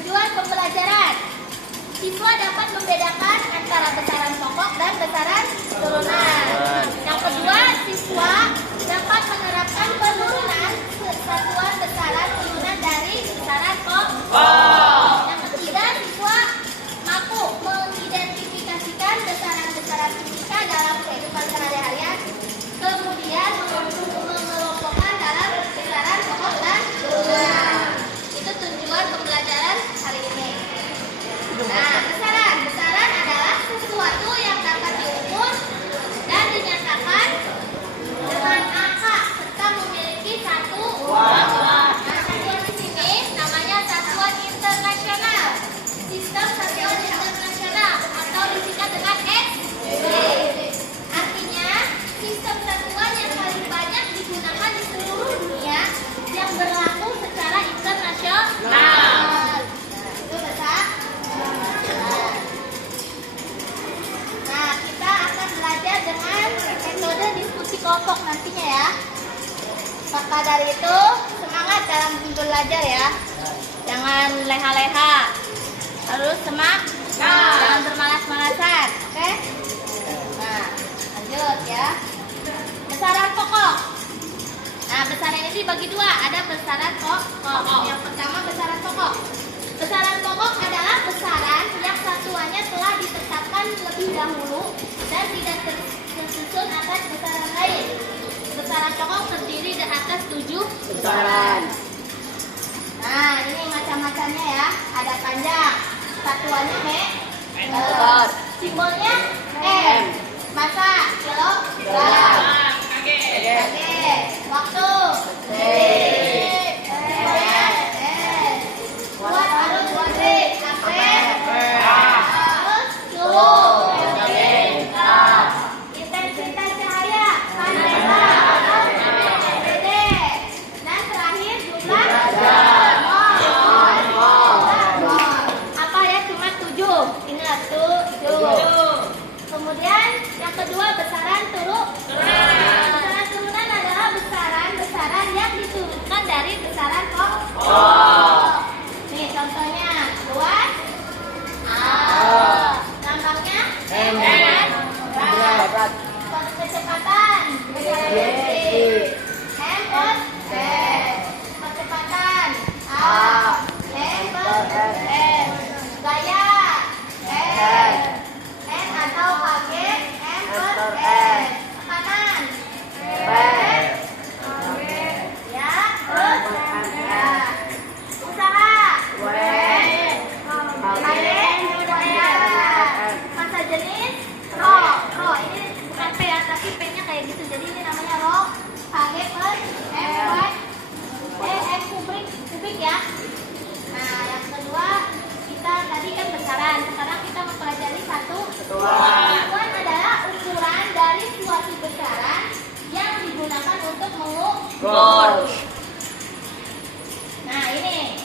tujuan pembelajaran. Siswa dapat membedakan antara besaran pokok dan besaran turunan. Yang kedua, siswa dapat menerapkan penurunan satuan besaran turunan dari besaran pokok. Yang ketiga, siswa mampu mengidentifikasikan besaran-besaran fisika dalam kehidupan sehari-hari. Kemudian mengelompokkan dalam besaran pokok dan turunan. Itu tujuan pembelajaran hari ini. Nah, besaran adalah sesuatu yang dapat diukur dan dinyatakan dengan angka serta memiliki satu nah, satuan di sini namanya satuan internasional. Sistem satuan internasional atau disingkat dengan SD. Artinya, sistem satuan yang paling banyak digunakan di seluruh dunia yang berlaku secara internasional. Nah, itu besar. Nah, kita akan belajar dengan metode diskusi kelompok nantinya ya. Maka dari itu, semangat dalam belajar ya. Jangan leha-leha. Harus semangat. Jangan bermalas-malasan. Oke? Nah, lanjut ya. Besaran pokok. Nah, besaran ini dibagi dua. Ada besaran pokok. Yang pertama besaran pokok. Besaran pokok adalah besaran yang satuannya telah ditetapkan lebih dahulu dan tidak tersusun atas besaran lain. Besaran pokok terdiri dari atas 7 besaran. Nah, ini macam-macamnya ya. Ada panjang, satuannya meter, simbolnya M, masa kilogram, kg, waktu buat harus kuadrit, harus suhu, intensitas cahaya, candela, LED, dan terakhir jumlah mol. Apa ya, cuma 7. Ingat 7. Kemudian yang kedua besaran turunan. Besaran turunan adalah besaran yang diturunkan dari besaran pokok. Nih contohnya, luas lambangnya berat, kecepatan kecepatan gaya N atau kg M/S, tekanan ya, terus usaha masa jenis rho. Ini bukan P ya, tapi P nya kayak gitu, jadi ini namanya rho kg per M kubik ya. Nah, yang kedua kita tadi kan besaran, sekarang kita mempelajari satuan adalah ukuran dari suatu besaran yang digunakan untuk mengukur. Nah, ini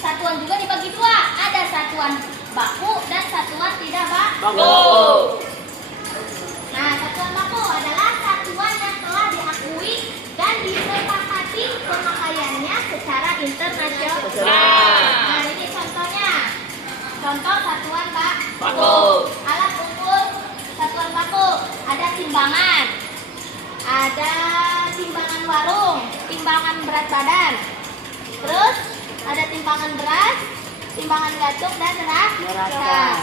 satuan juga dibagi dua. Ada satuan baku dan satuan tidak baku. Nah, satuan baku adalah satuan yang telah diakui dan disepakati pemakaiannya secara internasional. Nah, ini contohnya. Contoh satuan baku. Alat ukur satuan baku. Ada timbangan. Ada timbangan warung, timbangan berat badan. Terus ada timbangan beras, timbangan gantung dan neraca.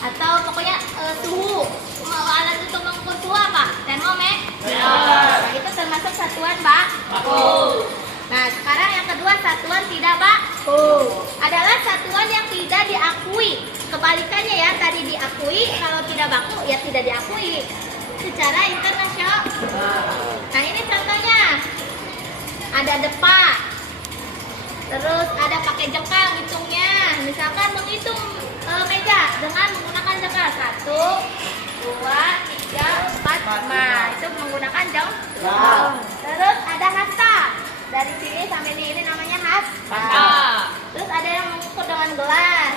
Atau pokoknya suhu. Alat untuk mengukur suhu apa? Termometer. Nah, itu termasuk satuan baku. Nah, sekarang yang kedua satuan tidak baku. Adalah satuan yang tidak diakui. Kebalikannya ya, tadi diakui, kalau tidak baku ya tidak diakui secara internasional. Nah, ini contohnya. Ada depa. Terus ada pakai jengkal hitungnya. Misalkan menghitung meja dengan menggunakan jengkal 1, 2, 3, 4, 5. Itu menggunakan jengkal. Terus ada hasta. Dari sini sampai ini namanya hasta. Terus ada yang mengukur dengan gelas,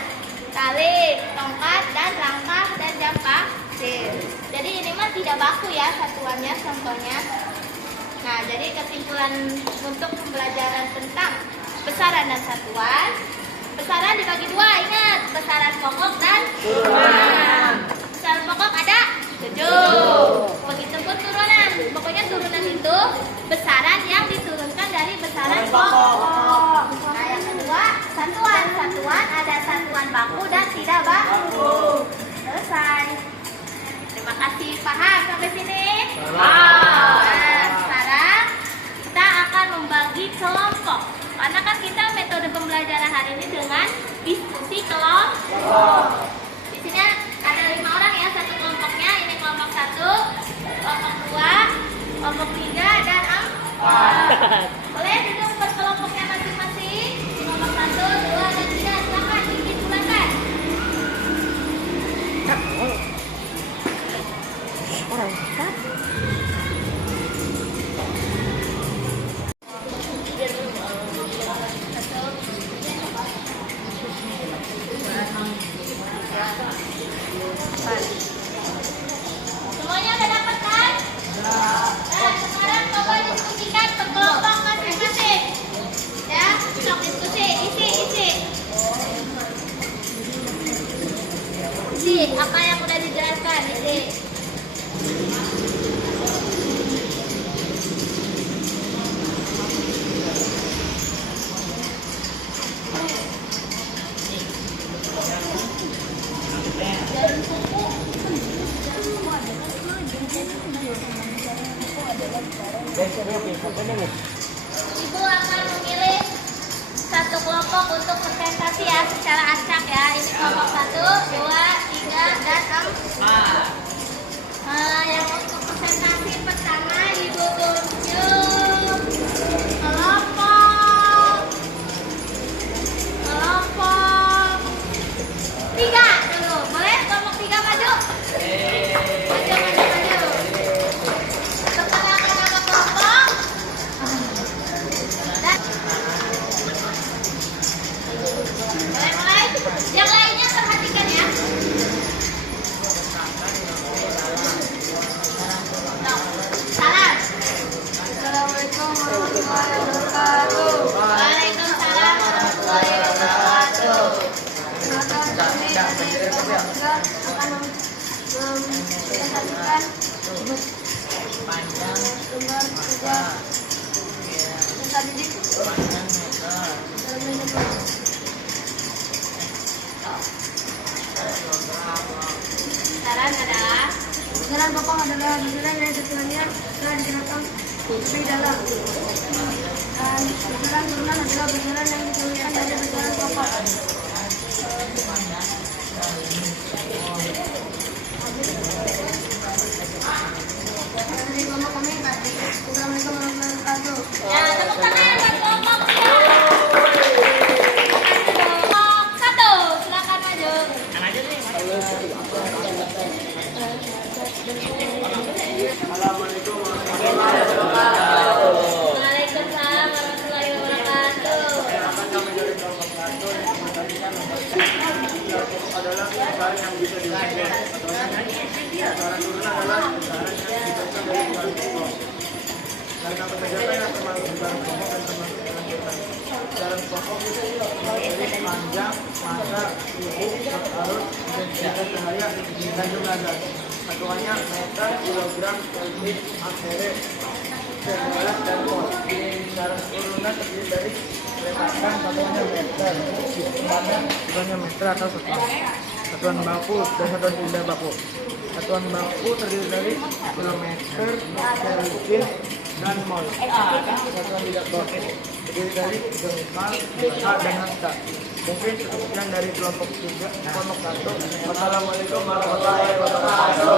tali, tongkat, dan rangka dan jam pasir. Jadi ini mah tidak baku ya satuannya, contohnya. Nah, jadi kesimpulan untuk pembelajaran tentang besaran dan satuan, Besaran dibagi dua, ingat. Besaran pokok dan turunan. Besaran pokok ada 7. Begitupun turunan. Pokoknya turunan itu besaran yang diturunkan dari besaran pokok. Nah, yang kedua, satuan. Satuan ada satuan baku dan tidak baku. Selesai. Terima kasih. Paham sampai sini? Nah, sekarang kita akan membagi kelompok. Karena kan kita metode pembelajaran hari ini dengan diskusi kelompok. Di sini ada 5 orang ya, satu kelompoknya. Ini kelompok 1, kelompok 2, kelompok 3, dan 4. Boleh duduk per kelompoknya masing-masing. Kelompok 1, 2, dan 3. Silakan disimpulkan. Semuanya udah dapat kan? Nah, sekarang coba diskusikan ke kelompok masing-masing. Ya, sok diskusi, isi. Isi, apa yang udah dijelaskan, isi. Ibu akan memilih satu kelompok untuk presentasi ya, secara acak ya. Ini kelompok 1, 2, 3, dan 4. Yang untuk presentasi pertama Ibu tunjuk kelompok 3 dulu. Boleh kelompok 3 maju? Maju. Perkenalkan nama kelompok. Dan mulai. Yang lainnya perhatikan ya. Salam. Assalamualaikum warahmatullahi wabarakatuh. Waalaikumsalam warahmatullahi wabarakatuh. Akan mempresentasikan gambar juga bisa didik saran adalah jalan Bapak adalah jalan yang setelahnya telah digunakan lebih dalam, dan jalan turunan adalah jalan yang diturunkan dari jalan Bapak. Dari kelompok kami, Assalamualaikum warahmatullahi wabarakatuh. Ya, tepuk tangan buat kelompok 1. Silakan maju. Assalamualaikum warahmatullahi wabarakatuh. Waalaikumsalam warahmatullahi wabarakatuh. Kami dari kelompok 1 yang materinya adalah besaran yang bisa diukur. Besaran turunan adalah besaran yang ditentukan dari besaran pokok. Dan apa saja yang termasuk besaran pokok dan termasuk kelanjutan. Besaran pokok itu dari panjang, masa, suhu, arus, intensitas cahaya, dan jumlah gas. Satuannya meter, kilogram, kelvin, ampere, sekunder, dan mol. Besaran turunan terdiri dari letakkan satuannya meter, satuannya meter atau satuan baku dan satuan tidak baku. Satuan baku terdiri dari kilometer, kelvin, dan mol. Satuan tidak baku terdiri dari jengkal, masa, dan hasta. Mungkin sekian dari kelompok 3, kelompok 1. Wassalamualaikum warahmatullahi wabarakatuh.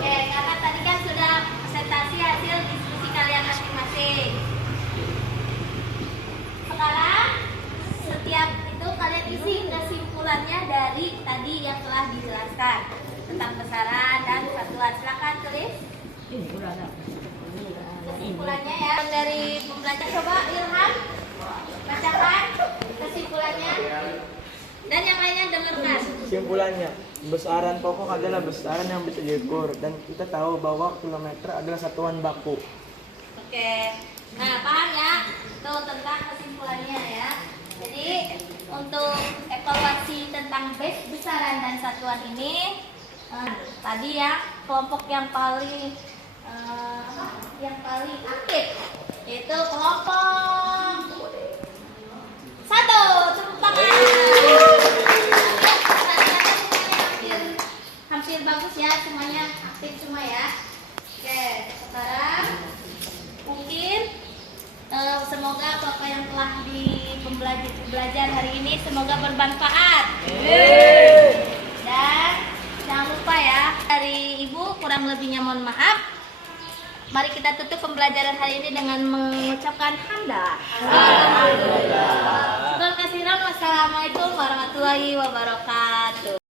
Karena tadi kan sudah presentasi hasil diskusi kalian masing-masing. Sekarang setiap itu kalian isi kesimpulannya dari tadi yang telah dijelaskan tentang besaran dan satuan. Silakan tulis kesimpulannya ya. Dari pembelajar coba Ilham bacakan kesimpulannya dan yang lainnya dengarkan. Kesimpulannya, besaran pokok adalah besaran yang bisa diukur dan kita tahu bahwa kilometer adalah satuan baku. Oke. Nah, paham ya? Tuh tentang kesimpulannya ya. Jadi untuk evaluasi tentang besaran dan satuan ini tadi ya kelompok yang paling aktif yaitu kelompok 1. Tepuk tangan. Semuanya hampir bagus ya, semuanya aktif semua ya. Oke, sekarang mungkin semoga apa yang telah belajar hari ini semoga bermanfaat. Dan jangan lupa ya, dari Ibu kurang lebihnya mohon maaf. Mari kita tutup pembelajaran hari ini dengan mengucapkan hamdah. Alhamdulillah. Wassalamualaikum warahmatullahi wabarakatuh.